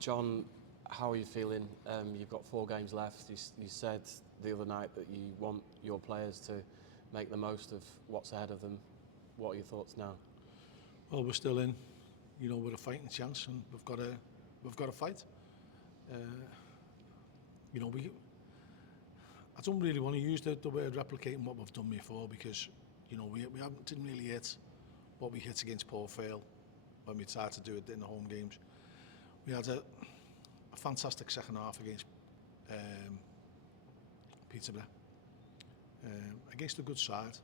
John, how are you feeling? You've got 4 games left. You said the other night that you want your players to make the most of what's ahead of them. What are your thoughts now? Well, we're still in, with a fighting chance, and we've got to fight. I don't really want to use the word replicating what we've done before, because we didn't really hit what we hit against Port Vale when we tried to do it in the home games. We had a fantastic second half against Peterborough, against a good side.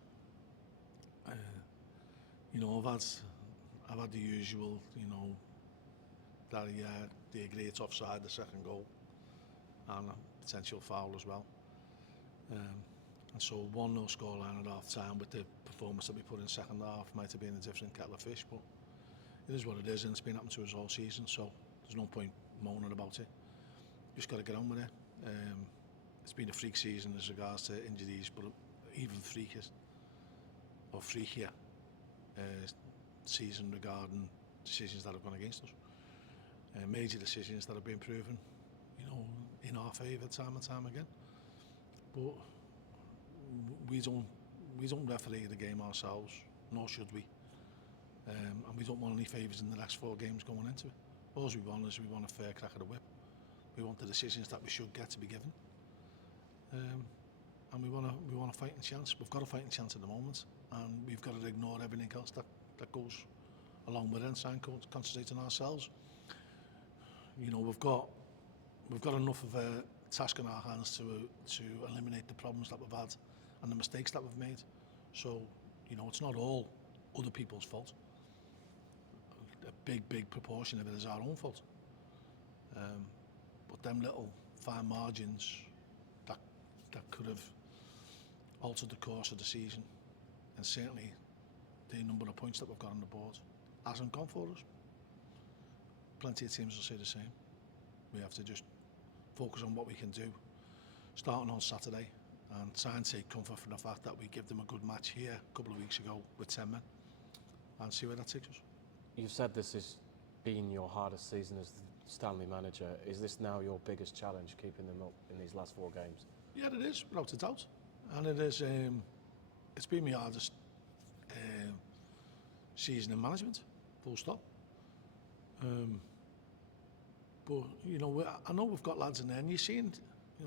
I've had the usual, that they great offside the second goal, and a potential foul as well. And so 1-0 scoreline at half time, with the performance that we put in second half, might have been a different kettle of fish, but it is what it is, and it's been happening to us all season, so there's no point moaning about it. Just got to get on with it. It's been a freak season as regards to injuries, but even freakier season regarding decisions that have gone against us. Major decisions that have been proven, in our favour time and time again. But we don't referee the game ourselves, nor should we. And we don't want any favours in the next 4 games going into it. All we want is a fair crack of the whip. We want the decisions that we should get to be given. And we want a fighting chance. We've got a fighting chance at the moment, and we've got to ignore everything else that goes along with it and try and concentrate on ourselves. We've got enough of a task in our hands to eliminate the problems that we've had and the mistakes that we've made. So, it's not all other people's fault. A big proportion of it is our own fault. But them little fine margins that could have altered the course of the season, and certainly the number of points that we've got on the board, hasn't gone for us. Plenty of teams will say the same. We have to just focus on what we can do, starting on Saturday, and try and take comfort from the fact that we give them a good match here a couple of weeks ago with 10 men, and see where that takes us. You've said this has been your hardest season as the Stanley manager. Is this now your biggest challenge, keeping them up in these last 4 games? Yeah, it is, without a doubt. And it is, it's been my hardest season in management, full stop. But, I know we've got lads in there, and you're seeing,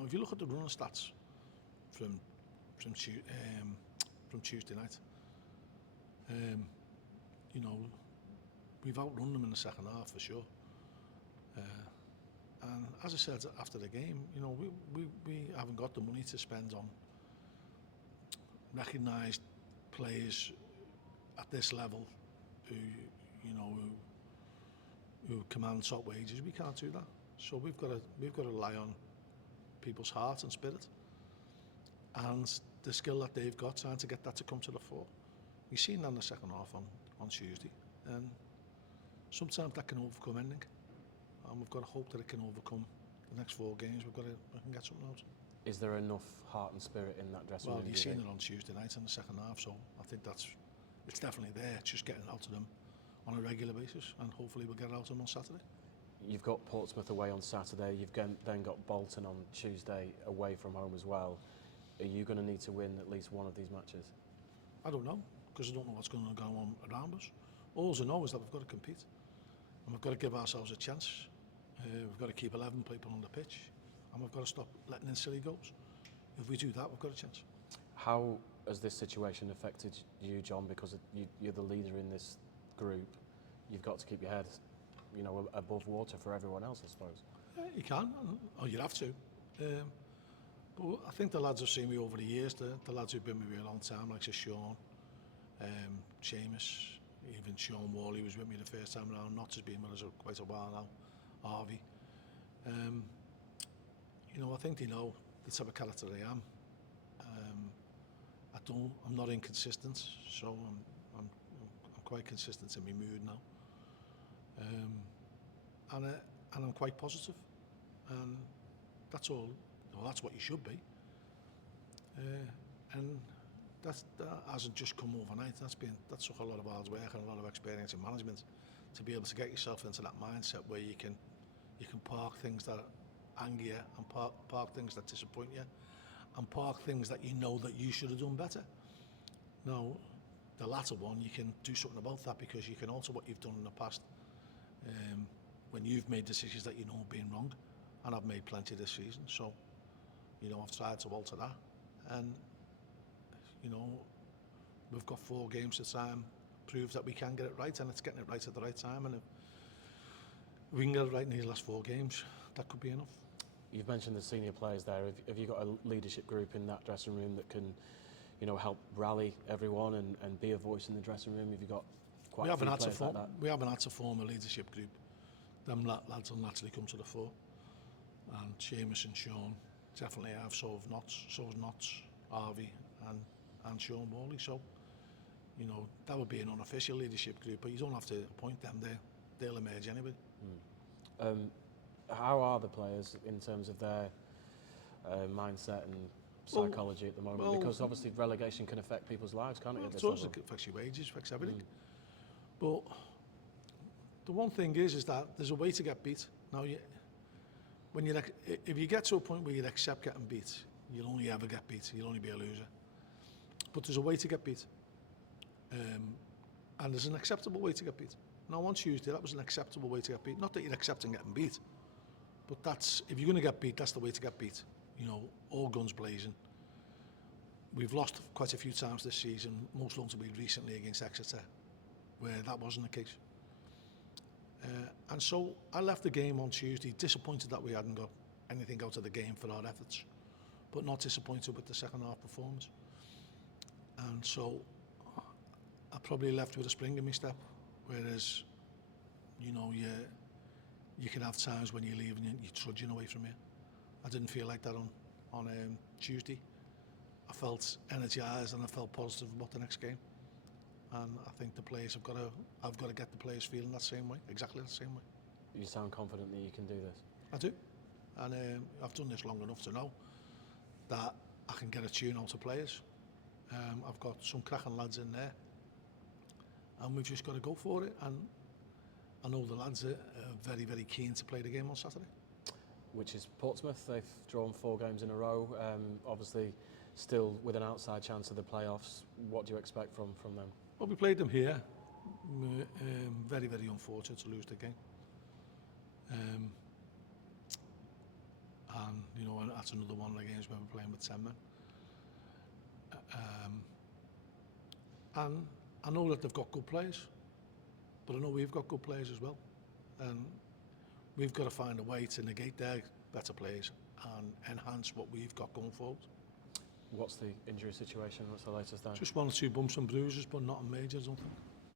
if you look at the running stats from Tuesday night, we've outrun them in the second half for sure. And as I said after the game, we haven't got the money to spend on recognised players at this level who command top wages. We can't do that. So we've got to rely on people's heart and spirit, and the skill that they've got, trying to get that to come to the fore. We've seen that in the second half on Tuesday, and sometimes that can overcome anything. And we've got to hope that it can overcome the next 4 games. We can get something out. Is there enough heart and spirit in that dressing room? Well, you've seen it on Tuesday night in the second half, so I think it's definitely there. It's just getting it out of them on a regular basis, and hopefully we'll get it out of them on Saturday. You've got Portsmouth away on Saturday. You've then got Bolton on Tuesday away from home as well. Are you going to need to win at least one of these matches? I don't know, because I don't know what's going to go on around us. All I know is that we've got to compete, and we've got to give ourselves a chance. We've got to keep 11 people on the pitch, and we've got to stop letting in silly goals. If we do that, we've got a chance. How has this situation affected you, John? Because you're the leader in this group. You've got to keep your head, above water for everyone else, I suppose. Yeah, you can, or you have to. But I think the lads have seen me over the years. The lads who've been with me a long time, like Sean, Seamus, even Sean Worley was with me the first time around. Notts has been with us quite a while now. Harvey. I think they know the type of character I am. I'm not inconsistent, so I'm quite consistent in my mood now. And I'm quite positive, and that's all. Well, that's what you should be. And that hasn't just come overnight. That took a lot of hard work and a lot of experience in management to be able to get yourself into that mindset where you can You can park things that anger you, and park things that disappoint you, and park things that you know that you should have done better. Now, the latter one, you can do something about that because you can alter what you've done in the past. When you've made decisions that you know have been wrong, and I've made plenty this season, so I've tried to alter that, and we've got 4 games to try and prove that we can get it right, and it's getting it right at the right time, and if we can get it right in these last 4 games, that could be enough. You've mentioned the senior players there. Have you got a leadership group in that dressing room that can, help rally everyone and be a voice in the dressing room? Have you got quite a few players like that? We haven't had to form a leadership group. Them lads will naturally come to the fore. And Seamus and Sean definitely have. So have Notts, Harvey and Sean Morley. So, that would be an unofficial leadership group, but you don't have to appoint them there. They'll emerge anyway. How are the players in terms of their mindset and psychology at the moment? Because obviously relegation can affect people's lives, can't it? At this level? It affects your wages, affects everything. But the one thing is that there's a way to get beat. Now, if you get to a point where you accept getting beat, you'll only ever get beat. You'll only be a loser. But there's a way to get beat, and there's an acceptable way to get beat. Now, on Tuesday, that was an acceptable way to get beat. Not that you're accepting getting beat, but if you're going to get beat, that's the way to get beat. All guns blazing. We've lost quite a few times this season, most notably recently against Exeter, where that wasn't the case. And so I left the game on Tuesday disappointed that we hadn't got anything out of the game for our efforts, but not disappointed with the second half performance. And so I probably left with a spring in my step, whereas you can have times when you leave and you're trudging away from here. I didn't feel like that on Tuesday. I felt energised and I felt positive about the next game. And I think the players I've got to get the players feeling that same way, exactly the same way. You sound confident that you can do this? I do. And I've done this long enough to know that I can get a tune out of players. I've got some cracking lads in there. And we've just got to go for it. And I know the lads are very, very keen to play the game on Saturday. Which is Portsmouth. They've drawn 4 games in a row. Obviously, still with an outside chance of the playoffs. What do you expect from them? Well, we played them here. Very, very unfortunate to lose the game. And that's another one of the games where we're playing with 10 men. And I know that they've got good players, but I know we've got good players as well. And we've got to find a way to negate their better players and enhance what we've got going forward. What's the injury situation? What's the latest there? Just 1 or 2 bumps and bruises, but nothing major, I don't think.